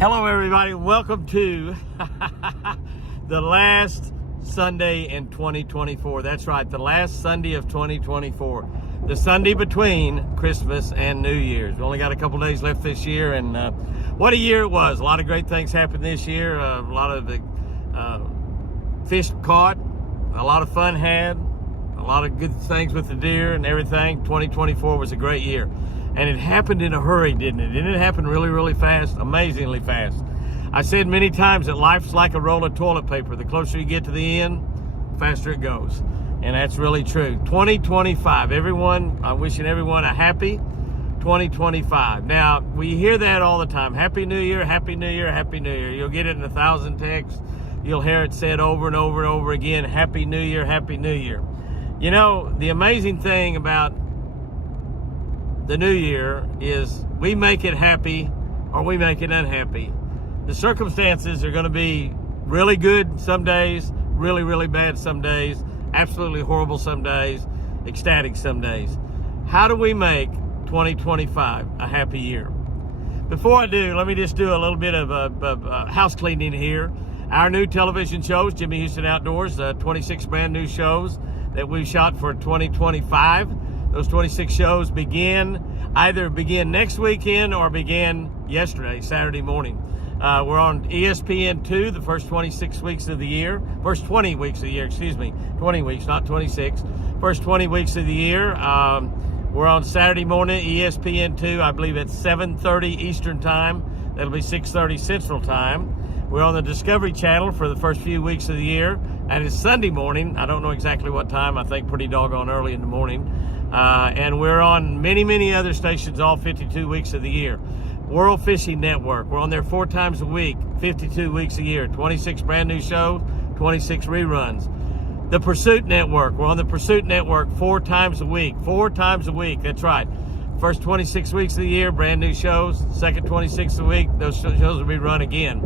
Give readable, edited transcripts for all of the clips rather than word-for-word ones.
Hello everybody, welcome to the last Sunday in 2024. That's right, the last Sunday of 2024. The Sunday between Christmas and New Year's. We only got a couple days left this year, and what a year it was. A lot of great things happened this year. A lot of the fish caught, a lot of fun had, a lot of good things with the deer and everything. 2024 was a great year. And it happened in a hurry, didn't it? Didn't it happen really, really fast? Amazingly fast. I said many times that life's like a roll of toilet paper. The closer you get to the end, the faster it goes. And that's really true. 2025, everyone, I'm wishing everyone a happy 2025. Now, we hear that all the time. Happy New Year, Happy New Year, Happy New Year. You'll get it in 1,000 texts. You'll hear it said over and over and over again, Happy New Year, Happy New Year. You know, the amazing thing about the new year is we make it happy or we make it unhappy. The circumstances are going to be really good some days, really, really bad some days, absolutely horrible some days, ecstatic some days. How do we make 2025 a happy year? Before I do, let me just do a little bit of house cleaning here. Our new television shows, Jimmy Houston Outdoors, 26 brand new shows that we've shot for 2025. Those 26 shows either begin next weekend or began yesterday, Saturday morning. We're on ESPN2 the first 26 weeks of the year. First 20 weeks of the year, excuse me. 20 weeks, not 26. First 20 weeks of the year. We're on Saturday morning, ESPN2, I believe at 7:30 Eastern Time. That'll be 6:30 Central Time. We're on the Discovery Channel for the first few weeks of the year. And it's Sunday morning. I don't know exactly what time. I think pretty doggone early in the morning. And we're on many, many other stations all 52 weeks of the year. World Fishing Network, we're on there 4 times a week, 52 weeks a year, 26 brand new shows, 26 reruns. The Pursuit Network, we're on the Pursuit Network 4 times a week, 4 times a week, that's right. First 26 weeks of the year, brand new shows. Second 26 of the week, those shows will be run again.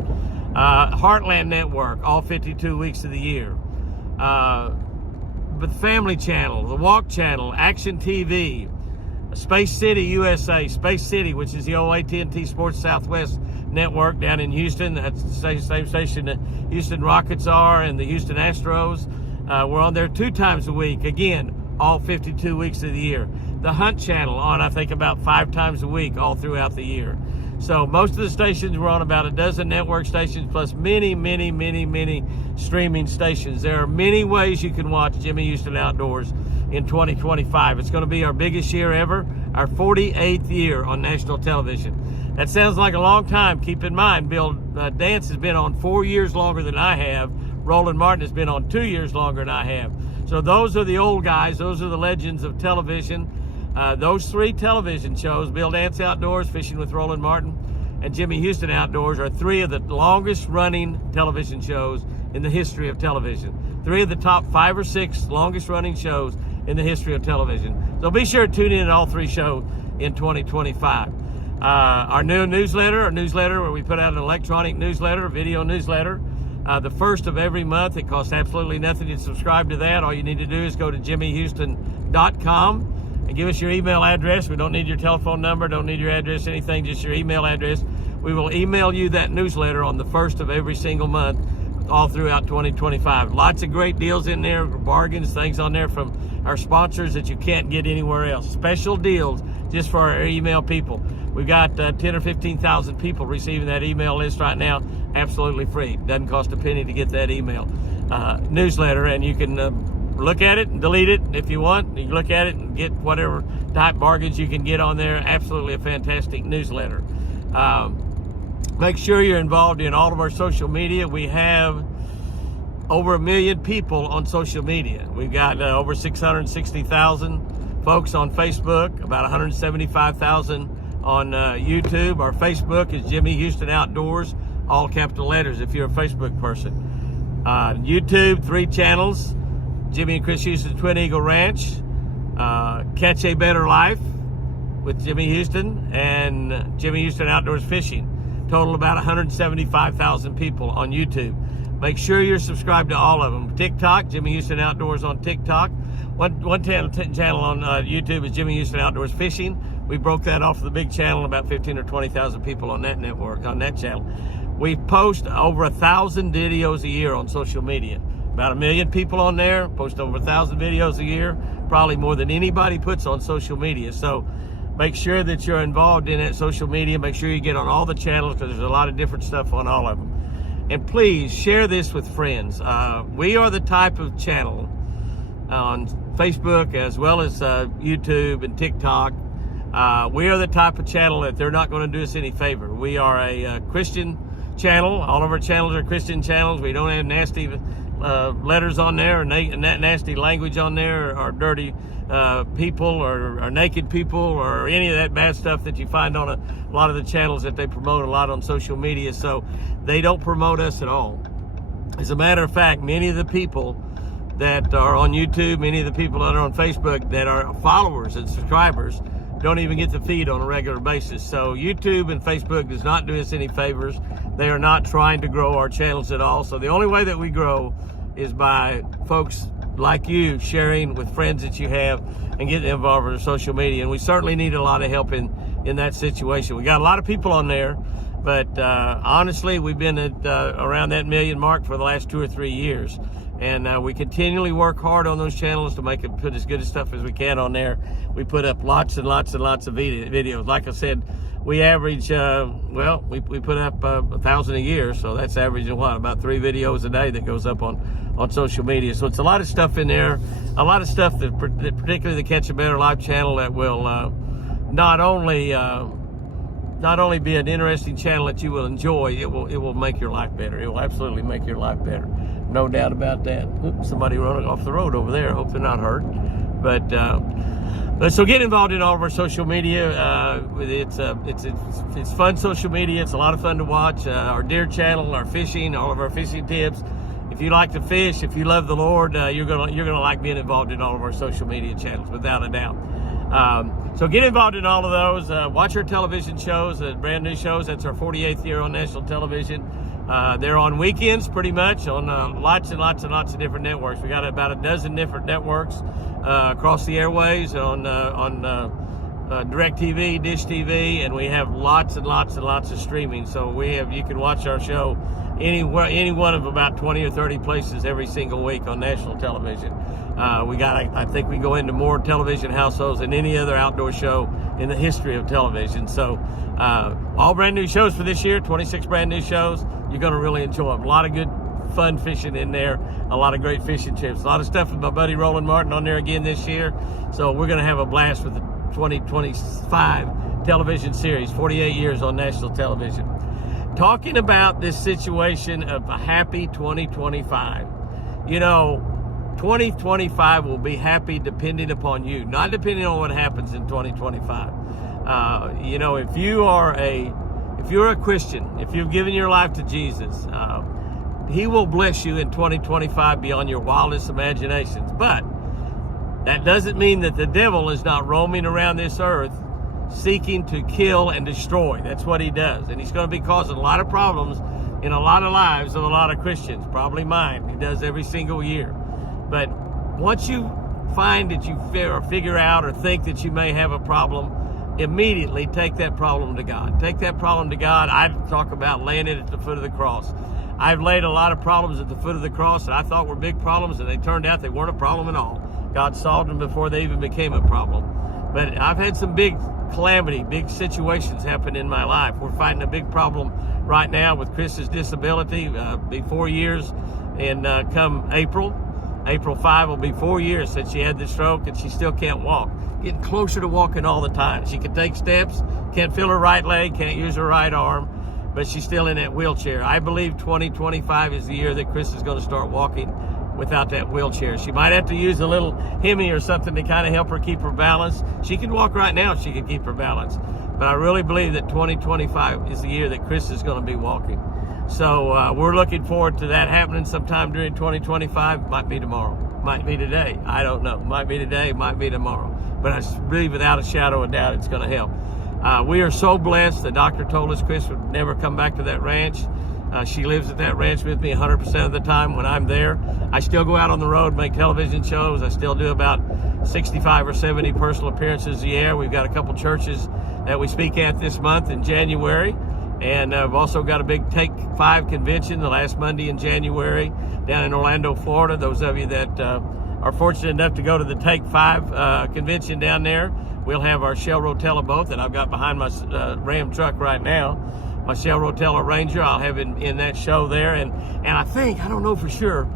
Heartland Network, all 52 weeks of the year. The Family Channel, the Walk Channel, Action TV, Space City USA, Space City, which is the old AT&T Sports Southwest network down in Houston. That's the same station the Houston Rockets are and the Houston Astros. We're on there 2 times a week, again, all 52 weeks of the year. The Hunt Channel on, I think, about 5 times a week all throughout the year. So most of the stations, we're on about a dozen network stations plus many, many, many, many streaming stations. There are many ways you can watch Jimmy Houston Outdoors in 2025. It's going to be our biggest year ever, our 48th year on national television. That sounds like a long time. Keep in mind, Bill Dance has been on 4 years longer than I have. Roland Martin has been on 2 years longer than I have. So those are the old guys. Those are the legends of television. Those 3 television shows, Bill Dance Outdoors, Fishing with Roland Martin, and Jimmy Houston Outdoors, are 3 of the longest running television shows in the history of television. 3 of the top 5 or 6 longest running shows in the history of television. So be sure to tune in to all 3 shows in 2025. Our new newsletter, where we put out an electronic newsletter, a video newsletter, the first of every month. It costs absolutely nothing to subscribe to that. All you need to do is go to jimmyhouston.com. and give us your email address. We don't need your telephone number, don't need your address, anything, just your email address. We will email you that newsletter on the first of every single month all throughout 2025. Lots of great deals in there, bargains, things on there from our sponsors that you can't get anywhere else. Special deals just for our email people. We've got 10 or 15,000 people receiving that email list right now, absolutely free. Doesn't cost a penny to get that email newsletter, and you can look at it and delete it if you want. You can look at it and get whatever type bargains you can get on there. Absolutely a fantastic newsletter. Make sure you're involved in all of our social media. We have over 1 million people on social media. We've got over 660,000 folks on Facebook, about 175,000 on YouTube. Our Facebook is Jimmy Houston Outdoors, all capital letters if you're a Facebook person. YouTube, 3 channels. Jimmy and Chris Houston Twin Eagle Ranch, Catch a Better Life with Jimmy Houston, and Jimmy Houston Outdoors Fishing. Total about 175,000 people on YouTube. Make sure you're subscribed to all of them. TikTok, Jimmy Houston Outdoors on TikTok. One channel on YouTube is Jimmy Houston Outdoors Fishing. We broke that off of the big channel, about 15 or 20,000 people on that network, on that channel. We post over 1,000 videos a year on social media. About 1 million people on there, post over 1,000 videos a year, probably more than anybody puts on social media. So make sure that you're involved in that social media. Make sure you get on all the channels, because there's a lot of different stuff on all of them. And please share this with friends. We are the type of channel on Facebook as well as YouTube and TikTok. We are the type of channel that they're not going to do us any favor. We are a Christian channel. All of our channels are Christian channels. We don't have nasty letters on there, or nasty language on there, or dirty people, or naked people, or any of that bad stuff that you find on a lot of the channels that they promote a lot on social media. So they don't promote us at all. As a matter of fact, many of the people that are on YouTube, many of the people that are on Facebook that are followers and subscribers don't even get the feed on a regular basis. So YouTube and Facebook does not do us any favors. They are not trying to grow our channels at all. So the only way that we grow is by folks like you sharing with friends that you have and getting involved in social media. And we certainly need a lot of help in that situation. We got a lot of people on there, but honestly, we've been at around that million mark for the last 2 or 3 years. And we continually work hard on those channels to make it put as good as stuff as we can on there. We put up lots and lots and lots of videos. Like I said, we average, we put up 1,000 a year. So that's averaging what, about 3 videos a day that goes up on social media. So it's a lot of stuff in there, a lot of stuff that particularly the Catch a Better Life channel that will not only be an interesting channel that you will enjoy, it will make your life better. It will absolutely make your life better. No doubt about that. Oops, somebody running off the road over there. I hope they're not hurt. But so get involved in all of our social media. It's fun social media. It's a lot of fun to watch. Our deer channel, our fishing, all of our fishing tips. If you like to fish, if you love the Lord, you're gonna like being involved in all of our social media channels, without a doubt. So get involved in all of those. Watch our television shows, brand new shows. That's our 48th year on national television. They're on weekends pretty much on lots and lots and lots of different networks. We got about a dozen different networks across the airways on DirecTV, Dish TV, and we have lots and lots and lots of streaming. So you can watch our show any one of about 20 or 30 places every single week on national television. I think we go into more television households than any other outdoor show in the history of television. So all brand new shows for this year, 26 brand new shows. You're going to really enjoy them. A lot of good fun fishing in there, a lot of great fishing tips, a lot of stuff with my buddy Roland Martin on there again this year. So we're going to have a blast with the 2025 television series, 48 years on national television. Talking about this situation of a happy 2025. You know, 2025 will be happy depending upon you, not depending on what happens in 2025. You know, if you're a Christian, if you've given your life to Jesus, he will bless you in 2025 beyond your wildest imaginations. But that doesn't mean that the devil is not roaming around this earth seeking to kill and destroy. That's what he does. And he's going to be causing a lot of problems in a lot of lives of a lot of Christians, probably mine. He does every single year. But once you find that you figure out or think that you may have a problem, immediately take that problem to God. Take that problem to God. I talk about laying it at the foot of the cross. I've laid a lot of problems at the foot of the cross that I thought were big problems, and they turned out they weren't a problem at all. God solved them before they even became a problem. But I've had some big calamity, big situations happen in my life. We're fighting a big problem right now with Chris's disability. Be 4 years, and come April 5 will be 4 years since she had the stroke, and she still can't walk. Getting closer to walking all the time. She can take steps, can't feel her right leg, can't use her right arm, but she's still in that wheelchair. I believe 2025 is the year that Chris is going to start walking without that wheelchair. She might have to use a little Hemi or something to kind of help her keep her balance. She can walk right now if she can keep her balance. But I really believe that 2025 is the year that Chris is going to be walking. So we're looking forward to that happening sometime during 2025. Might be tomorrow. Might be today. I don't know. Might be today. Might be tomorrow. But I believe without a shadow of doubt it's going to help. We are so blessed. The doctor told us Chris would never come back to that ranch. She lives at that ranch with me 100% of the time when I'm there. I still go out on the road, make television shows. I still do about 65 or 70 personal appearances a year. We've got a couple churches that we speak at this month in January. And I've also got a big Take 5 convention the last Monday in January down in Orlando, Florida. Those of you that are fortunate enough to go to the Take 5 convention down there, we'll have our Shell Rotella boat that I've got behind my Ram truck right now, my Shell Rotella Ranger. I'll have it in that show there. And I think, I don't know for sure,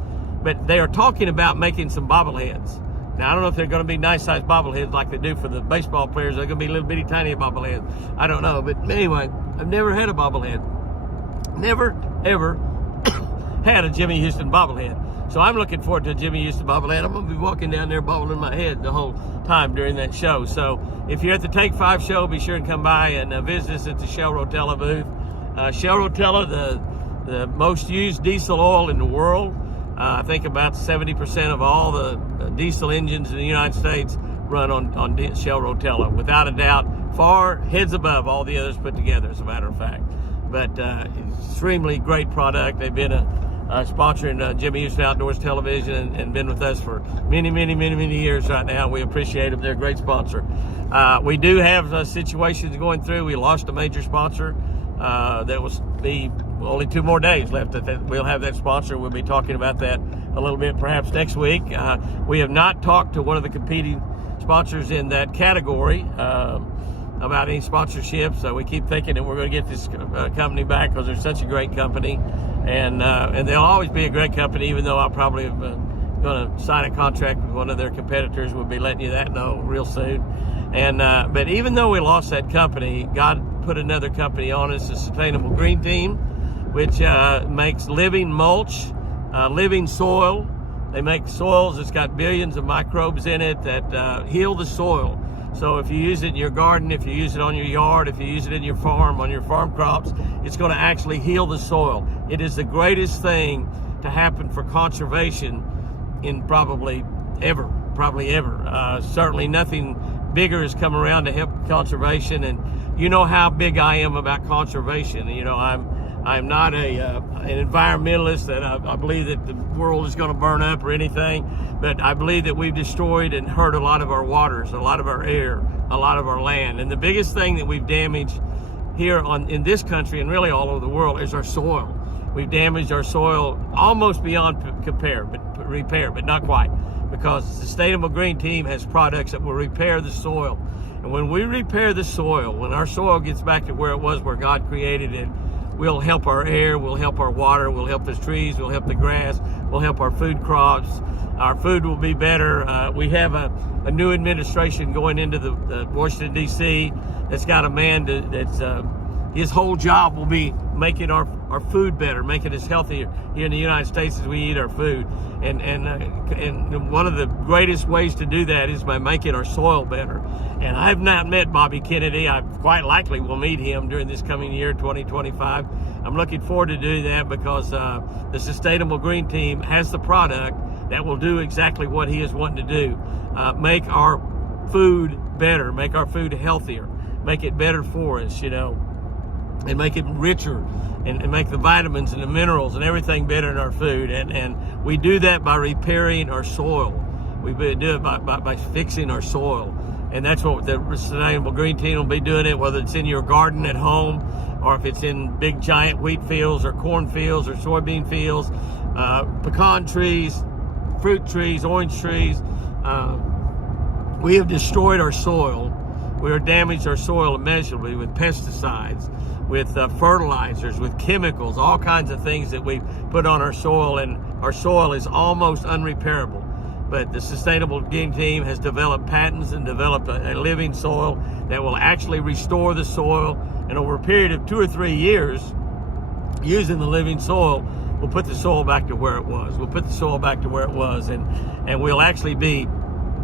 but they are talking about making some bobbleheads. Now, I don't know if they're going to be nice-sized bobbleheads like they do for the baseball players. They're going to be little bitty tiny bobbleheads. I don't know. But anyway, I've never had a bobblehead. Never, ever had a Jimmy Houston bobblehead. So I'm looking forward to a Jimmy Houston bobblehead. I'm going to be walking down there bobbling my head the whole time during that show. So if you're at the Take 5 show, be sure and come by and visit us at the Shell Rotella booth. Shell Rotella, the most used diesel oil in the world. I think about 70% of all the diesel engines in the United States run on Shell Rotella, without a doubt, far heads above all the others put together, as a matter of fact. But extremely great product. They've been a sponsor in Jimmy Houston Outdoors Television and been with us for many years right now. We appreciate them. They're a great sponsor. We do have situations going through. We lost a major sponsor. That was only 2 more days left. We'll have that sponsor. We'll be talking about that a little bit perhaps next week. We have not talked to one of the competing sponsors in that category about any sponsorships. So we keep thinking that we're going to get this company back because they're such a great company, and they'll always be a great company, even though I'll probably going to sign a contract with one of their competitors. We'll be letting you that know real soon. And but even though we lost that company, God put another company on us, the Sustainable Green Team, which makes living mulch, living soil. They make soils that's got billions of microbes in it that heal the soil. So if you use it in your garden, if you use it on your yard, if you use it in your farm, on your farm crops, it's going to actually heal the soil. It is the greatest thing to happen for conservation in probably ever. Certainly nothing bigger has come around to help conservation, and you know how big I am about conservation. You know, I'm not an environmentalist that I believe that the world is going to burn up or anything, but I believe that we've destroyed and hurt a lot of our waters, a lot of our air, a lot of our land. And the biggest thing that we've damaged here in this country and really all over the world is our soil. We've damaged our soil almost beyond repair, but not quite, because the Sustainable Green Team has products that will repair the soil. And when we repair the soil, when our soil gets back to where it was, where God created it, we'll help our air, we'll help our water, we'll help the trees, we'll help the grass, we'll help our food crops. Our food will be better. We have a new administration going into the Washington, D.C. that's got a man that's his whole job will be making our food better, making us healthier here in the United States as we eat our food. And one of the greatest ways to do that is by making our soil better. And I've not met Bobby Kennedy. I quite likely will meet him during this coming year, 2025. I'm looking forward to do that because the Sustainable Green Team has the product that will do exactly what he is wanting to do. Make our food better, make our food healthier, make it better for us, you know, and make it richer, and make the vitamins and the minerals and everything better in our food. And we do that by repairing our soil. We do it by fixing our soil. And that's what the Sustainable Green Team will be doing it, whether it's in your garden at home, or if it's in big giant wheat fields or corn fields or soybean fields, pecan trees, fruit trees, orange trees. We have destroyed our soil. We have damaged our soil immeasurably with pesticides, with fertilizers, with chemicals, all kinds of things that we put on our soil, and our soil is almost unrepairable. But the Sustainable Green Team has developed patents and developed a living soil that will actually restore the soil, and over a period of 2 or 3 years, using the living soil, we'll put the soil back to where it was. We'll put the soil back to where it was, and we'll actually be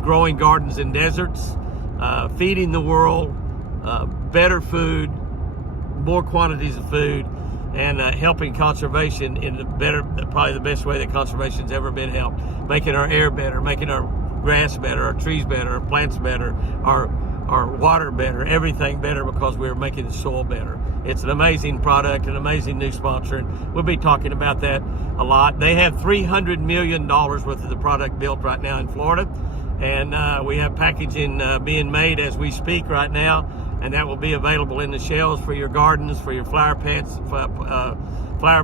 growing gardens in deserts, feeding the world better food, more quantities of food, and helping conservation in probably the best way that conservation's ever been helped, making our air better, making our grass better, our trees better, our plants better, our our water better, everything better, because we're making the soil better. It's an amazing product, an amazing new sponsor, and we'll be talking about that a lot. They have $300 million worth of the product built right now in Florida, and we have packaging being made as we speak right now, and that will be available in the shelves for your gardens, for your flower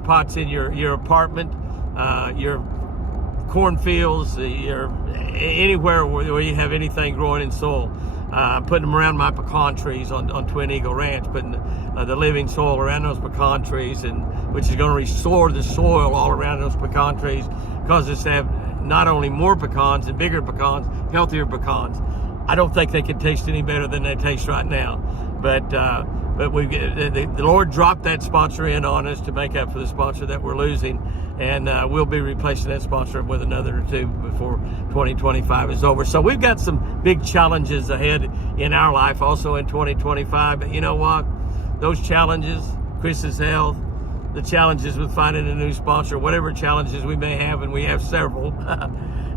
pots in your apartment, your cornfields, anywhere where you have anything growing in soil. Putting them around my pecan trees on Twin Eagle Ranch, putting the living soil around those pecan trees, and which is going to restore the soil all around those pecan trees, cause us to have not only more pecans and bigger pecans, healthier pecans. I don't think they can taste any better than they taste right now, but the Lord dropped that sponsor in on us to make up for the sponsor that we're losing, and we'll be replacing that sponsor with another or two before 2025 is over. So we've got some big challenges ahead in our life also in 2025, but you know what? Those challenges, Chris's health, the challenges with finding a new sponsor, whatever challenges we may have, and we have several,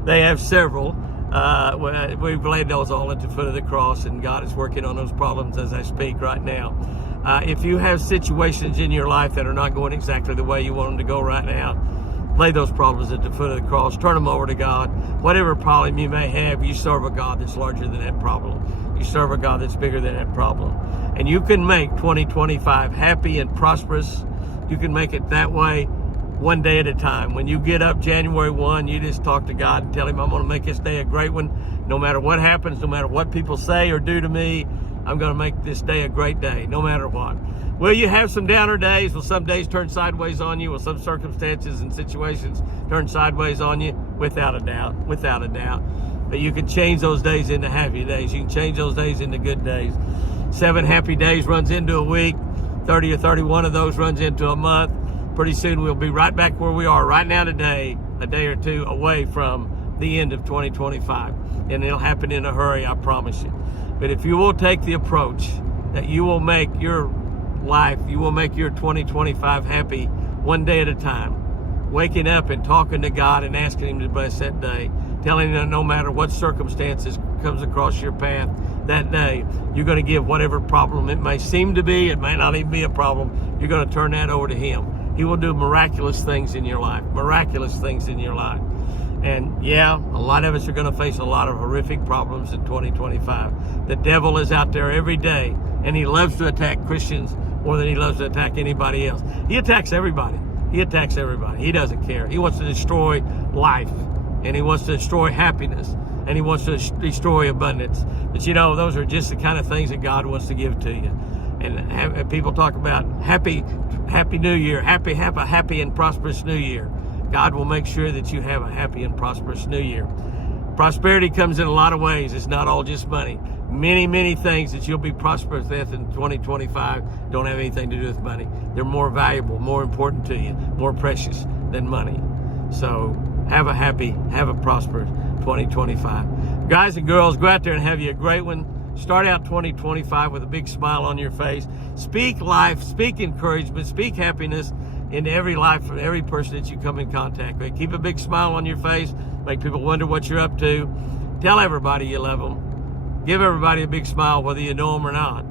they have several, we've laid those all at the foot of the cross, and God is working on those problems as I speak right now. If you have situations in your life that are not going exactly the way you want them to go right now, lay those problems at the foot of the cross. Turn them over to God. Whatever problem you may have, you serve a God that's larger than that problem. You serve a God that's bigger than that problem. And you can make 2025 happy and prosperous. You can make it that way one day at a time. When you get up January 1, you just talk to God and tell him, I'm going to make this day a great one. No matter what happens, no matter what people say or do to me, I'm going to make this day a great day, no matter what. Will you have some downer days? Will some days turn sideways on you? Will some circumstances and situations turn sideways on you? Without a doubt, without a doubt. But you can change those days into happy days. You can change those days into good days. 7 happy days runs into a week. 30 or 31 of those runs into a month. Pretty soon we'll be right back where we are right now today, a day or two away from the end of 2025. And it'll happen in a hurry, I promise you. But if you will take the approach that you will make your life, you will make your 2025 happy one day at a time, waking up and talking to God and asking him to bless that day, telling him that no matter what circumstances comes across your path that day, you're going to give whatever problem it may seem to be, it may not even be a problem, you're going to turn that over to him. He will do miraculous things in your life, miraculous things in your life. And yeah, a lot of us are going to face a lot of horrific problems in 2025. The devil is out there every day, and he loves to attack Christians more than he loves to attack anybody else. He attacks everybody. He attacks everybody. He doesn't care. He wants to destroy life, and he wants to destroy happiness, and he wants to destroy abundance. But you know, those are just the kind of things that God wants to give to you. And people talk about happy New Year, happy and prosperous New Year. God will make sure that you have a happy and prosperous New Year. Prosperity comes in a lot of ways. It's not all just money. Many, many things that you'll be prosperous with in 2025 don't have anything to do with money. They're more valuable, more important to you, more precious than money. So have a prosperous 2025. Guys and girls, go out there and have you a great one. Start out 2025 with a big smile on your face. Speak life, speak encouragement, speak happiness into every life of every person that you come in contact with. Keep a big smile on your face. Make people wonder what you're up to. Tell everybody you love them. Give everybody a big smile, whether you know them or not.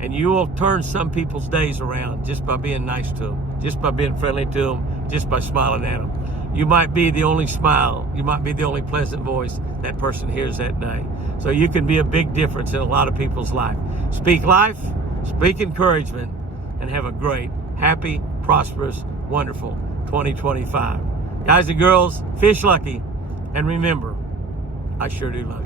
And you will turn some people's days around just by being nice to them, just by being friendly to them, just by smiling at them. You might be the only smile, you might be the only pleasant voice that person hears that day. So you can be a big difference in a lot of people's life. Speak life, speak encouragement, and have a great, happy, prosperous, wonderful 2025. Guys and girls, fish lucky, and remember, I sure do love you.